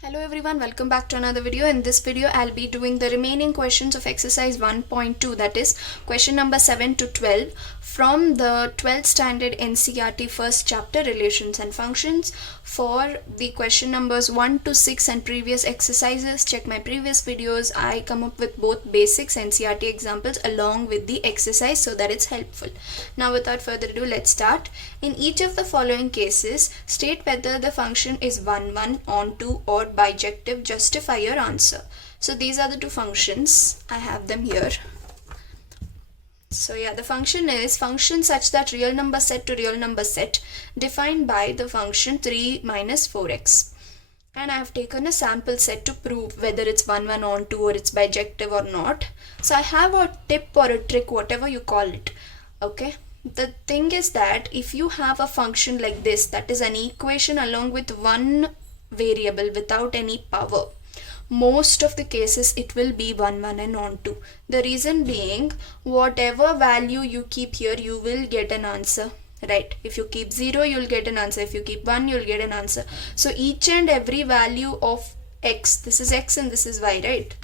Hello everyone, welcome back to another video. In this video, I'll be doing the remaining questions of exercise 1.2, that is question number 7 to 12 from the 12th standard NCERT first chapter relations and functions. For the question numbers 1 to 6 and previous exercises, check my previous videos. I come up with both basics NCERT examples along with the exercise so that it's helpful. Now without further ado, let's start. In each of the following cases, state whether the function is 1, 1, onto or bijective. Justify your answer. So these are the two functions. I have them here. So yeah, the function is function such that real number set to real number set defined by the function 3 minus 4x. And I have taken a sample set to prove whether it's 1, 1, onto or it's bijective or not. So I have a tip or a trick, whatever you call it. Okay. The thing is that if you have a function like this, that is an equation along with one variable without any power, most of the cases it will be 1, 1 and onto. The reason being, whatever value you keep here, you will get an answer, right? If you keep 0, you'll get an answer. If you keep 1, you'll get an answer. So each and every value of x, this is x and this is y, right?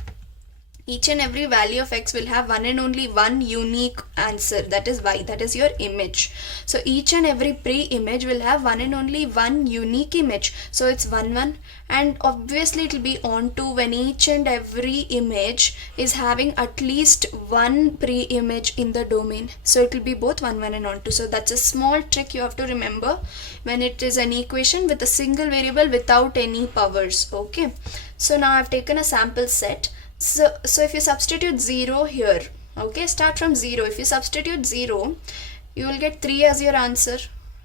Each and every value of x will have one and only one unique answer, that is y, that is your image. So each and every pre-image will have one and only one unique image. So it's 1, 1, and obviously it will be onto when each and every image is having at least one pre-image in the domain. So it will be both 1, 1 and onto. So that's a small trick you have to remember when it is an equation with a single variable without any powers. Okay. So now I've taken a sample set. So if you substitute 0 here, okay, start from 0. If you substitute 0, you will get 3 as your answer,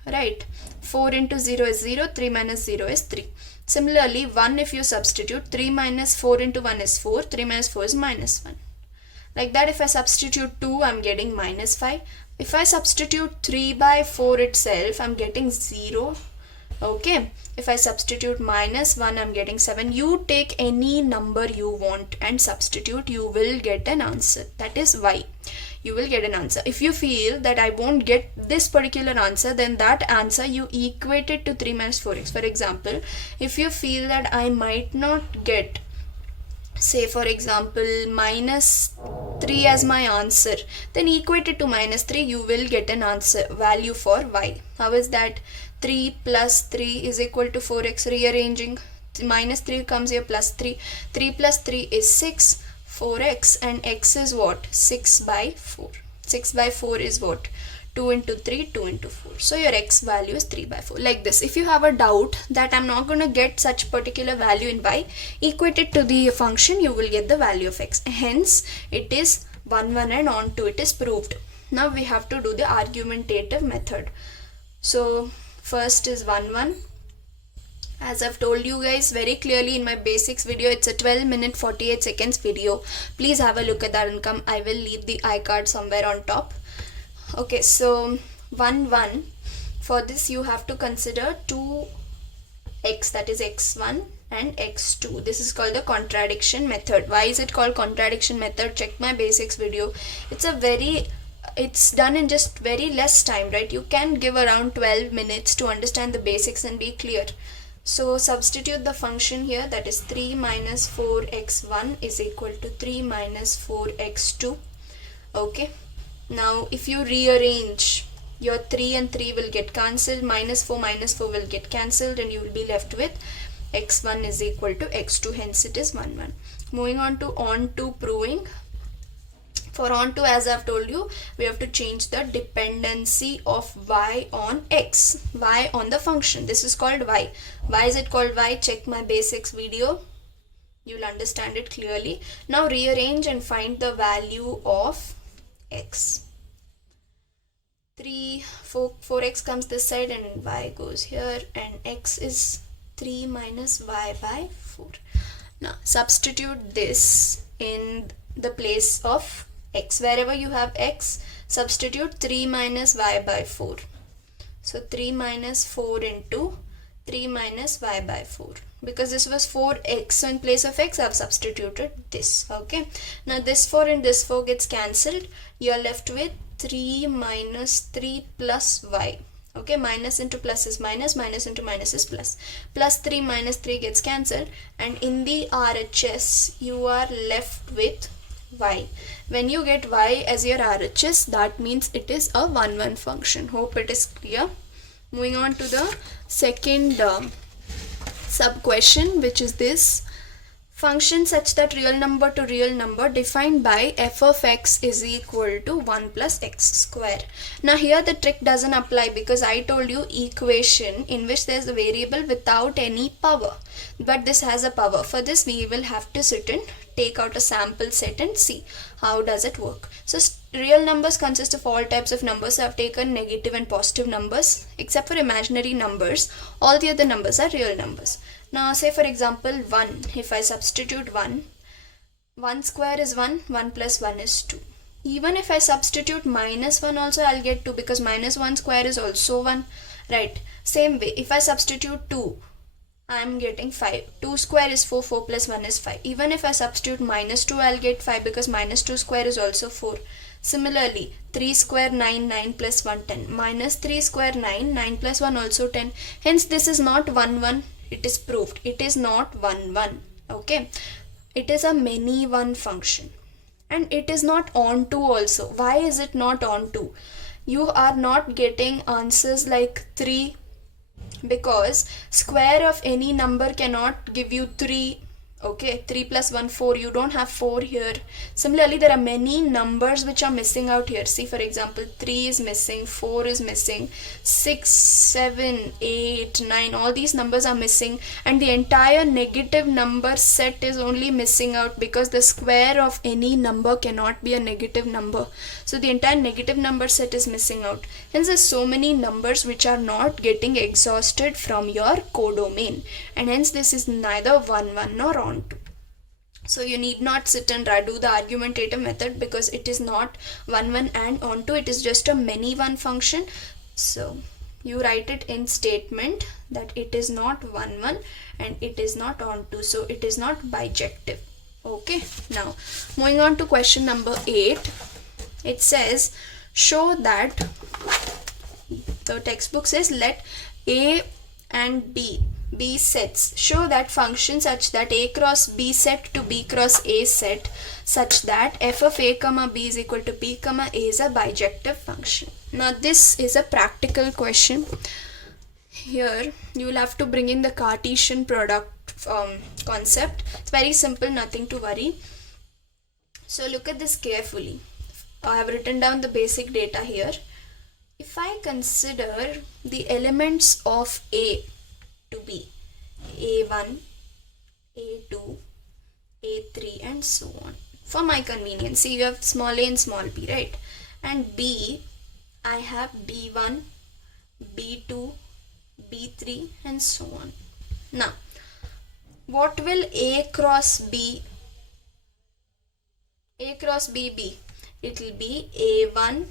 right? 4 into 0 is 0, 3 minus 0 is 3. Similarly, 1 if you substitute, 3 minus 4 into 1 is 4, 3 minus 4 is minus 1. Like that, if I substitute 2, I'm getting minus 5. If I substitute 3 by 4 itself, I'm getting 0. Okay, if I substitute minus 1, I'm getting 7. You take any number you want and substitute, you will get an answer. That is y. You will get an answer. If you feel that I won't get this particular answer, then that answer you equate it to 3 minus 4x. For example, if you feel that I might not get, say for example, minus 3 as my answer, then equate it to minus 3, you will get an answer value for y. How is that? 3 plus 3 is equal to 4x. Rearranging, minus 3 comes here, plus 3. 3 plus 3 is 6, 4x, and x is what? 6 by 4. 6 by 4 is what? 2 into 3, 2 into 4. So your x value is 3 by 4. Like this. If you have a doubt that I'm not going to get such particular value in y, equate it to the function, you will get the value of x. Hence, it is 1, 1 and onto. It is proved. Now we have to do the argumentative method. So first is 1, 1. As I've told you guys very clearly in my basics video, it's a 12-minute 48 seconds video. Please have a look at that and come. I will leave the iCard somewhere on top. Okay, so 1, 1. For this you have to consider 2x, that is x1 and x2. This is called the contradiction method. Why is it called contradiction method? Check my basics video. It's done in just very less time, right? You can give around 12 minutes to understand the basics and be clear. So substitute the function here, that is 3 minus 4x1 is equal to 3 minus 4x2. Okay. Now if you rearrange, your 3 and 3 will get cancelled, minus 4 will get cancelled, and you will be left with x1 is equal to x2, hence it is 1, 1. Moving on to proving. For onto, as I've told you, we have to change the dependency of y on x, y on the function. This is called y. Why is it called y? Check my basics video. You'll understand it clearly. Now rearrange and find the value of x. 4x comes this side and y goes here, and x is 3 minus y by 4. Now substitute this in the place of x. Wherever you have x, substitute 3 minus y by 4. So 3 minus 4 into 3 minus y by 4. Because this was 4x, so in place of x I have substituted this. Okay. Now this 4 and this 4 gets cancelled. You are left with 3 minus 3 plus y. Okay, minus into plus is minus, minus into minus is plus. Plus 3 minus 3 gets cancelled, and in the RHS you are left with y. When you get y as your RHS, that means it is a 1-1 function. Hope it is clear. Moving on to the second sub question, which is this: function such that real number to real number defined by f of x is equal to 1 plus x square. Now here the trick doesn't apply, because I told you equation in which there is a variable without any power, but this has a power. For this we will have to sit and take out a sample set and see how does it work. So real numbers consist of all types of numbers. I have taken negative and positive numbers. Except for imaginary numbers, all the other numbers are real numbers. Now say for example 1, if I substitute 1 square is 1, 1 plus 1 is 2. Even if I substitute minus 1 also, I'll get 2, because minus 1 square is also 1, right? Same way, if I substitute 2, I'm getting 5. 2 square is 4, 4 plus 1 is 5. Even if I substitute minus 2, I'll get 5, because minus 2 square is also 4. Similarly, 3 square 9, 9 plus 1 10. Minus 3 square 9, 9 plus 1 also 10. Hence this is not 1 1. It is proved. It is not 1 1. Okay. It is a many one function. And it is not onto also. Why is it not onto? You are not getting answers like 3, because square of any number cannot give you 3. Okay, 3 plus 1 4, you don't have 4 here. Similarly, there are many numbers which are missing out here. See, for example, 3 is missing, 4 is missing, 6 7 8 9, all these numbers are missing, and the entire negative number set is only missing out, because the square of any number cannot be a negative number. So the entire negative number set is missing out. Hence there's so many numbers which are not getting exhausted from your codomain, and hence this is neither 1 1 nor onto. So you need not sit and do the argumentative method, because it is not 1 1 and onto. It is just a many one function. So you write it in statement that it is not 1 1 and it is not onto. So it is not bijective. Okay. Now moving on to question number 8. It says, show that, the textbook says, let A and B be sets. Show that function such that A cross B set to B cross A set, such that f of A comma B is equal to B comma A is a bijective function. Now this is a practical question. Here you will have to bring in the Cartesian product concept. It's very simple, nothing to worry. So look at this carefully. I have written down the basic data here. If I consider the elements of A to be A1, A2, A3 and so on, for my convenience. See, you have small a and small b, right? And B, I have B1, B2, B3 and so on. Now, what will A cross B be? It will be A1,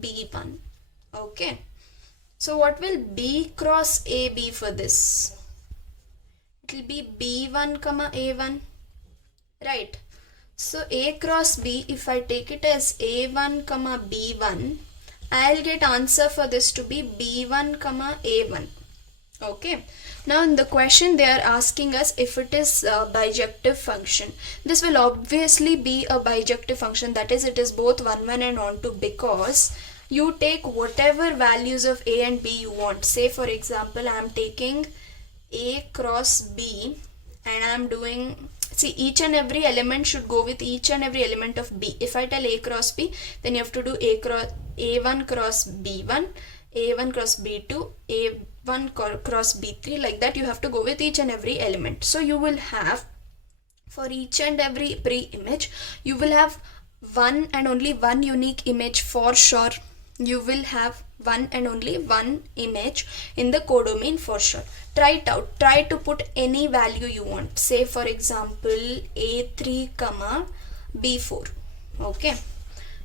B1. Okay. So what will B cross A be for this? It will be B1 comma A1. Right. So A cross B, if I take it as A1 comma B1, I'll get answer for this to be B1 comma A1. Okay. Now in the question they are asking us if it is a bijective function. This will obviously be a bijective function, that is, it is both 1 1 and onto, because you take whatever values of A and B you want. Say for example, I am taking A cross B and I am doing, see, each and every element should go with each and every element of B. If I tell A cross B, then you have to do A1 cross B1, A1 cross B2, A1 cross B3, like that. You have to go with each and every element. So you will have, for each and every pre-image, you will have one and only one unique image for sure. You will have one and only one image in the codomain for sure. Try it out. Try to put any value you want. Say for example A3 comma B4. Okay.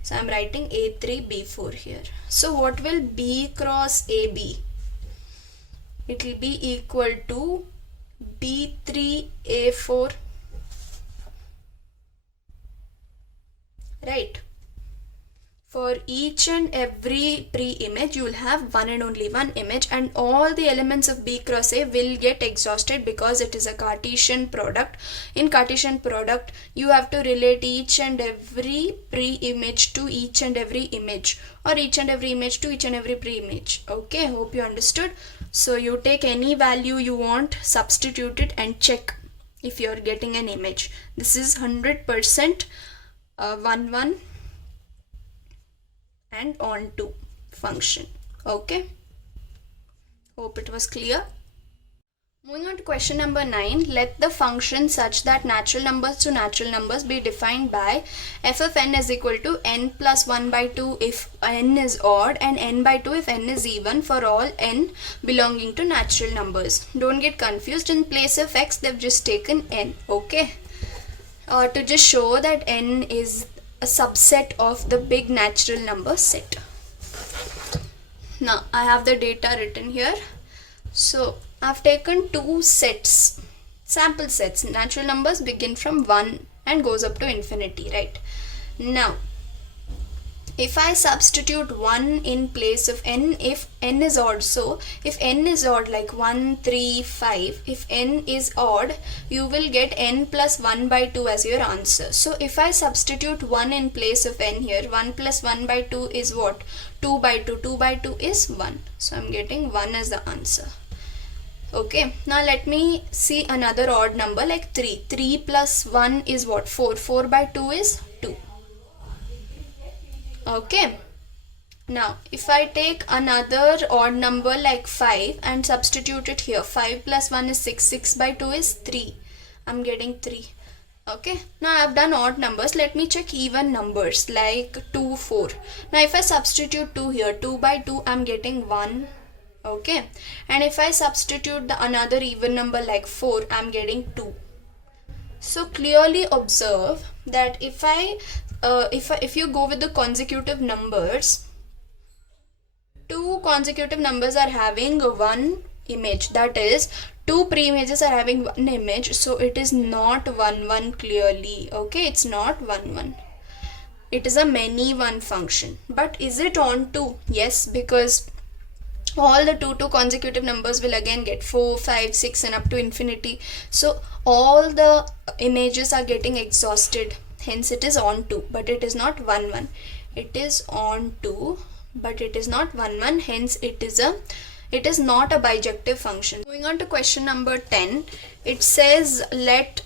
So I am writing A3 B4 here. So what will B cross A be? It will be equal to B3 A4. Right. For each and every pre-image, you will have one and only one image, and all the elements of B cross A will get exhausted because it is a Cartesian product. In Cartesian product, you have to relate each and every pre-image to each and every image, or each and every image to each and every pre-image. Okay, hope you understood. So you take any value you want, substitute it and check if you are getting an image. This is 100% 1 1 and on to function. Okay, hope it was clear. Moving on to question number 9. Let the function such that natural numbers to natural numbers be defined by f of n is equal to n plus 1 by 2 if n is odd and n by 2 if n is even for all n belonging to natural numbers. Don't get confused. In place of x, they've just taken n. Okay, to just show that n is a subset of the big natural number set. Now I have the data written here. So I've taken two sets, sample sets. Natural numbers begin from 1 and goes up to infinity, right? Now if I substitute 1 in place of n if n is odd, so if n is odd like 1, 3, 5, if n is odd, you will get n plus 1 by 2 as your answer. So if I substitute 1 in place of n here, 1 plus 1 by 2 is what? 2 by 2. 2 by 2 is 1. So I'm getting 1 as the answer. Okay, now let me see another odd number like 3. 3 plus 1 is what? 4. 4 by 2 is 2. Okay, now if I take another odd number like 5 and substitute it here, 5 plus 1 is 6. 6 by 2 is 3. I'm getting 3. Okay, now I have done odd numbers. Let me check even numbers like 2, 4. Now if I substitute 2 here, 2 by 2 I'm getting 1. Okay, and if I substitute the another even number like 4, I'm getting 2. So clearly observe that if you go with the consecutive numbers, two consecutive numbers are having one image, that is two pre-images are having one image, so it is not 1 1 clearly. Okay, it's not 1 1, it is a many one function. But is it on to? Yes, because all the two consecutive numbers will again get 4, 5, 6 and up to infinity, so all the images are getting exhausted, hence it is on to, but it is not 1 1. It is on to, but it is not 1 1, hence it is not a bijective function. Moving on to question number 10, it says let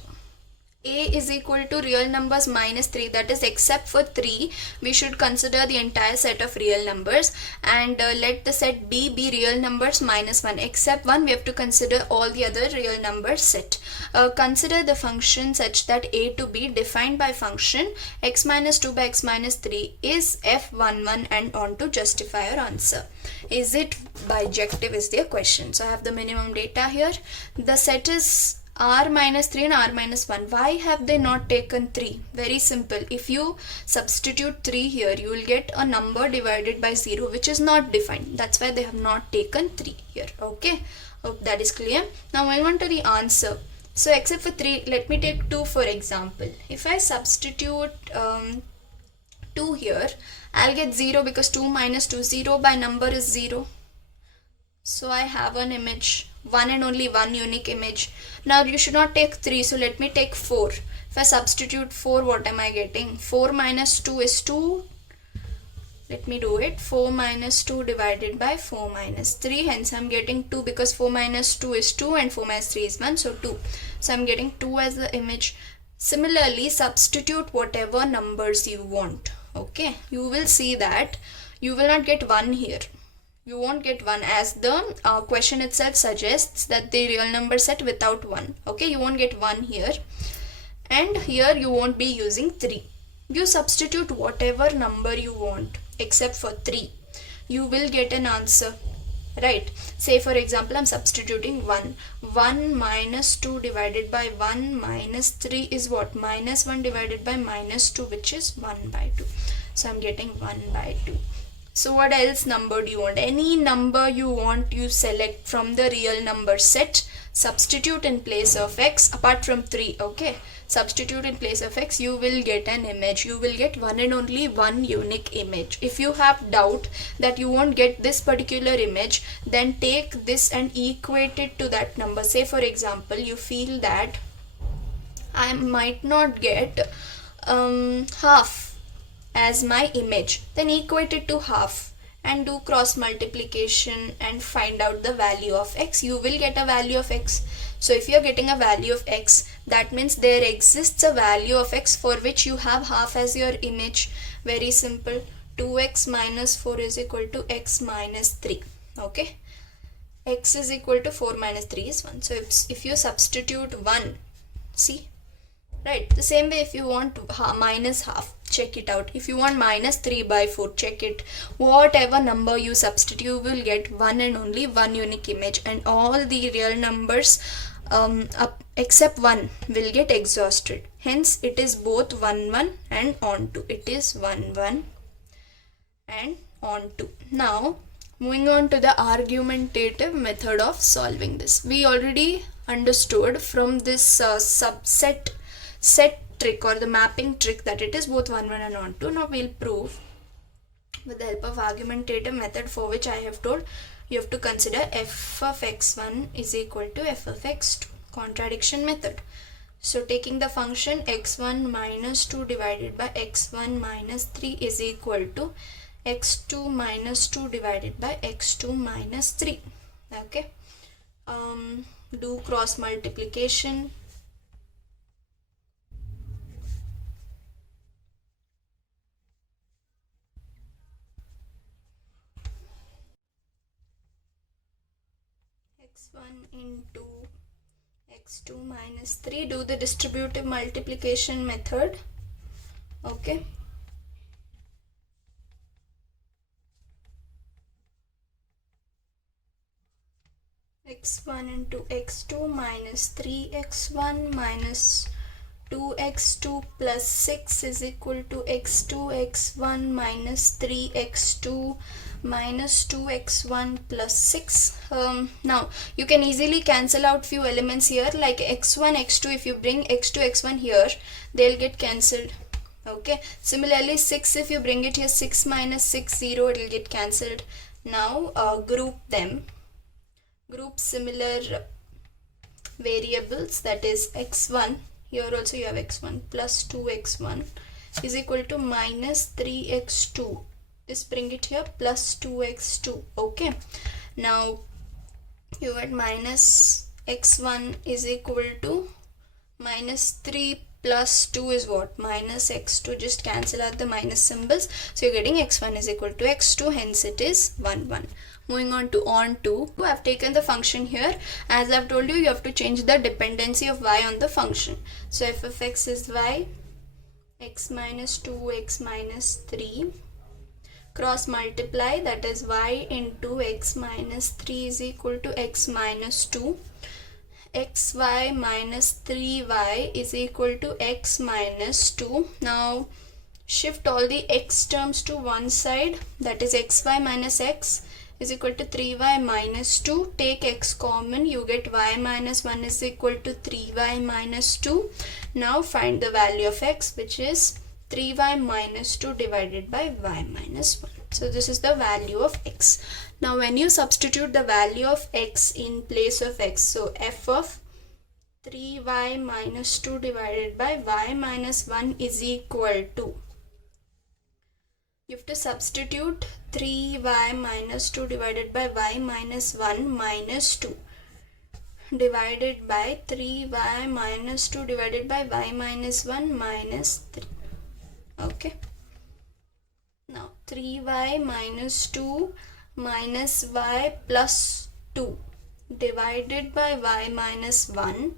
a is equal to real numbers minus 3, that is except for 3 we should consider the entire set of real numbers, and let the set B be real numbers minus 1, except 1 we have to consider all the other real numbers set. Consider the function such that a to b defined by function x minus 2 by x minus 3 is f11 and on to justify your answer. Is it bijective is the question. So I have the minimum data here. The set is r minus 3 and r minus 1. Why have they not taken 3? Very simple. If you substitute 3 here, you will get a number divided by 0 which is not defined. That's why they have not taken 3 here. Okay, hope that is clear. Now moving on to the answer. So except for 3, let me take 2 for example. If I substitute 2 here, I'll get 0 because 2 minus 2, 0 by number is 0. So I have an image, one and only one unique image. Now you should not take 3, so let me take 4. If I substitute 4, what am I getting? 4 minus 2 is 2. Let me do it. 4 minus 2 divided by 4 minus 3. Hence I'm getting 2 because 4 minus 2 is 2 and 4 minus 3 is 1. So 2. So I'm getting 2 as the image. Similarly, substitute whatever numbers you want. Okay. You will see that you will not get 1 here. You won't get 1 as the question itself suggests that the real number set without 1. Okay, you won't get 1 here. And here you won't be using 3. You substitute whatever number you want except for 3. You will get an answer. Right. Say for example, I'm substituting 1. 1 minus 2 divided by 1 minus 3 is what? Minus 1 divided by minus 2, which is 1 by 2. So I'm getting 1 by 2. So what else number do you want? Any number you want, you select from the real number set, substitute in place of x apart from 3. Okay, substitute in place of x, you will get an image. You will get one and only one unique image. If you have doubt that you won't get this particular image, then take this and equate it to that number. Say for example, you feel that I might not get half as my image, then equate it to half and do cross multiplication and find out the value of x. You will get a value of x. So if you are getting a value of x, that means there exists a value of x for which you have half as your image. Very simple. 2x minus 4 is equal to x minus 3. Okay, x is equal to 4 minus 3 is 1. So if you substitute 1, see, right, the same way if you want minus half, check it out. If you want minus 3 by 4, check it. Whatever number you substitute, you will get one and only one unique image, and all the real numbers except 1 will get exhausted. Hence it is both 1 1 and onto. It is 1 1 and onto. Now moving on to the argumentative method of solving this. We already understood from this set trick or the mapping trick that it is both 1 1 and onto. Now we'll prove with the help of argumentative method, for which I have told you have to consider f of x1 is equal to f of x2. Contradiction method. So taking the function x1 minus 2 divided by x1 minus 3 is equal to x2 minus 2 divided by x2 minus 3. Okay, do cross multiplication. x1 into x2 minus 3, do the distributive multiplication method. Okay, x1 into x2 minus 3x1 minus 2x2 plus 6 is equal to x2 x1 minus 3x2 minus 2x1 plus 6. Now you can easily cancel out few elements here, like x1 x2. If you bring x2 x1 here, they'll get cancelled. Okay, similarly 6, if you bring it here, 6 minus 6 0, it will get cancelled. Now group them, group similar variables, that is x1. Here also you have x1 plus 2x1 is equal to minus 3x2. This bring it here plus 2x2. Okay, now you get minus x1 is equal to minus 3 plus 2 is what? Minus x2. Just cancel out the minus symbols. So you're getting x1 is equal to x2. Hence it is 1 1. Moving on to I have taken the function here. As I've told you, you have to change the dependency of y on the function. So f of x is y, x minus 2, x minus 3. Cross multiply, that is y into x minus 3 is equal to x minus 2. xy minus 3y is equal to x minus 2. Now shift all the x terms to one side, that is xy minus x is equal to 3y minus 2. Take x common, you get y minus 1 is equal to 3y minus 2. Now find the value of x, which is 3y minus 2 divided by y minus 1. So this is the value of x. Now when you substitute the value of x in place of x, so f of 3y minus 2 divided by y minus 1 is equal to, you have to substitute 3y minus 2 divided by y minus 1 minus 2 divided by 3y minus 2 divided by y minus 1 minus 3. Okay, now 3y minus 2 minus y plus 2 divided by y minus 1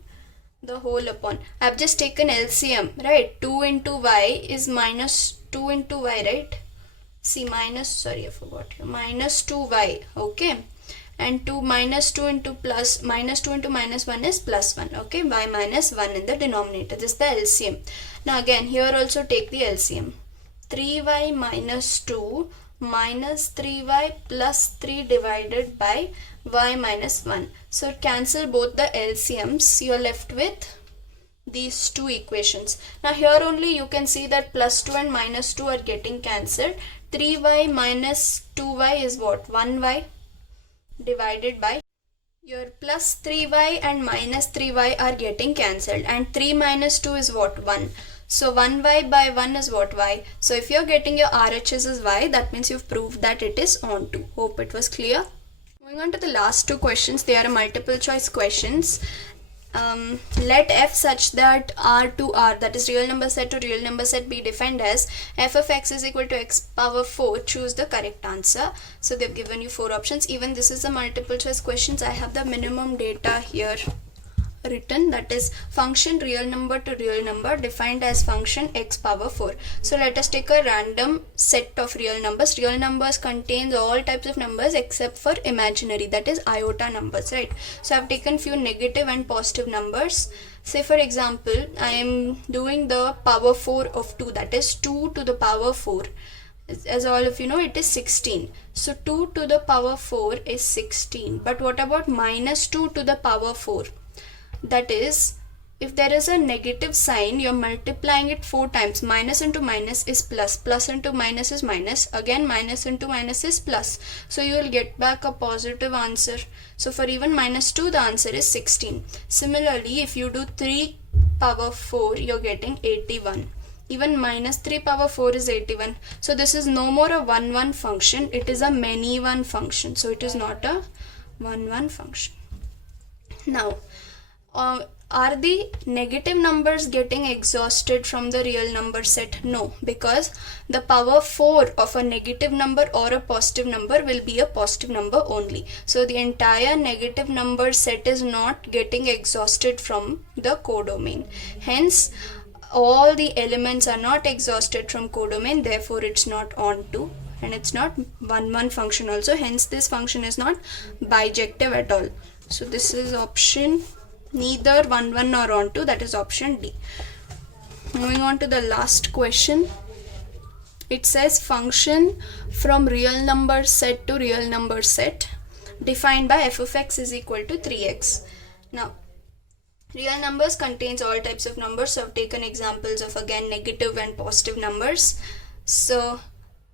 the whole upon. I have just taken LCM, right? 2 into y is minus 2 into y, right? See, minus, sorry I forgot here, minus 2y. Okay, and 2 minus 2 into plus, minus 2 into minus 1 is plus 1. Okay, y minus 1 in the denominator. This is the LCM. Now again here also take the LCM. 3y minus 2 minus 3y plus 3 divided by y minus 1. So cancel both the LCMs. You are left with these two equations. Now here only you can see that plus 2 and minus 2 are getting cancelled. 3y minus 2y is what? 1y divided by your plus 3y and minus 3y are getting cancelled, and 3 minus 2 is what? 1. So 1y by 1 is what? Y. So if you're getting your RHS as y, that means you've proved that it is onto. Hope it was clear. Moving on to the last two questions, they are multiple choice questions. Let f such that R to R, that is real number set to real number set, be defined as f of x is equal to x power 4. Choose the correct answer. So they've given you 4 options. Even this is a multiple choice questions. I have the minimum data here written, that is function real number to real number defined as function x power 4. So let us take a random set of real numbers. Real numbers contains all types of numbers except for imaginary, that is iota numbers, right? So I have taken few negative and positive numbers. Say for example, I am doing the power 4 of 2, that is 2 to the power 4. As all of you know, it is 16. So 2 to the power 4 is 16. But what about minus 2 to the power 4? That is, if there is a negative sign, you're multiplying it 4 times. Minus into minus is plus, plus into minus is minus, again minus into minus is plus. So you will get back a positive answer. So for even minus 2, the answer is 16. Similarly, if you do 3 power 4, you're getting 81. Even minus 3 power 4 is 81. So this is no more a 1 function, it is a many one function. So it is not a 1 function. Now, are the negative numbers getting exhausted from the real number set? No, because the power 4 of a negative number or a positive number will be a positive number only. So the entire negative number set is not getting exhausted from the codomain. Hence, all the elements are not exhausted from codomain, therefore it's not onto, and it's not 1 function also. Hence this function is not bijective at all. So this is option neither 1 nor onto, that is option D. Moving on to the last question. It says function from real number set to real number set defined by f of x is equal to 3x. Now, real numbers contains all types of numbers. So I've taken examples of again negative and positive numbers. So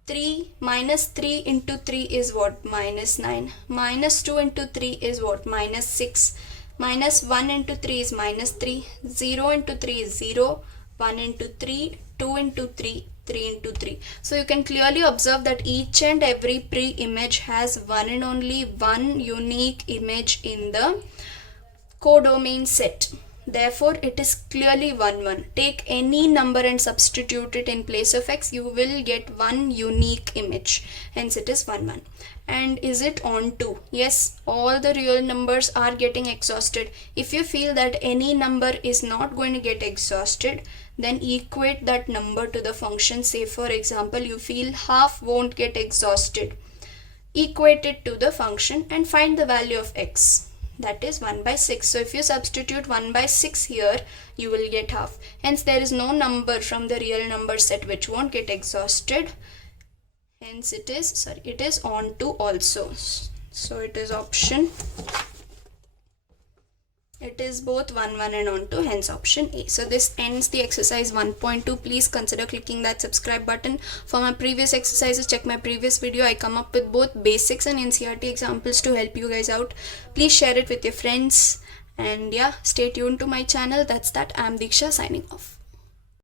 3 minus 3 into 3 is what? Minus 9. Minus 2 into 3 is what? Minus 6. Minus 1 into 3 is minus 3. 0 into 3 is 0. 1 into 3, 2 into 3, 3 into 3. So you can clearly observe that each and every pre-image has one and only one unique image in the codomain set. Therefore, it is clearly 1. Take any number and substitute it in place of x, you will get one unique image. Hence, it is 1. And is it onto? Yes, all the real numbers are getting exhausted. If you feel that any number is not going to get exhausted, then equate that number to the function. Say for example, you feel half won't get exhausted. Equate it to the function and find the value of x. That is 1 by 6. So if you substitute 1 by 6 here, you will get half. Hence there is no number from the real number set which won't get exhausted. Hence it is onto also. So it is option. It is both 1 and onto, hence option A. So this ends the exercise 1.2. Please consider clicking that subscribe button. For my previous exercises, check my previous video. I come up with both basics and NCERT examples to help you guys out. Please share it with your friends. And yeah, stay tuned to my channel. That's that. I'm Diksha signing off.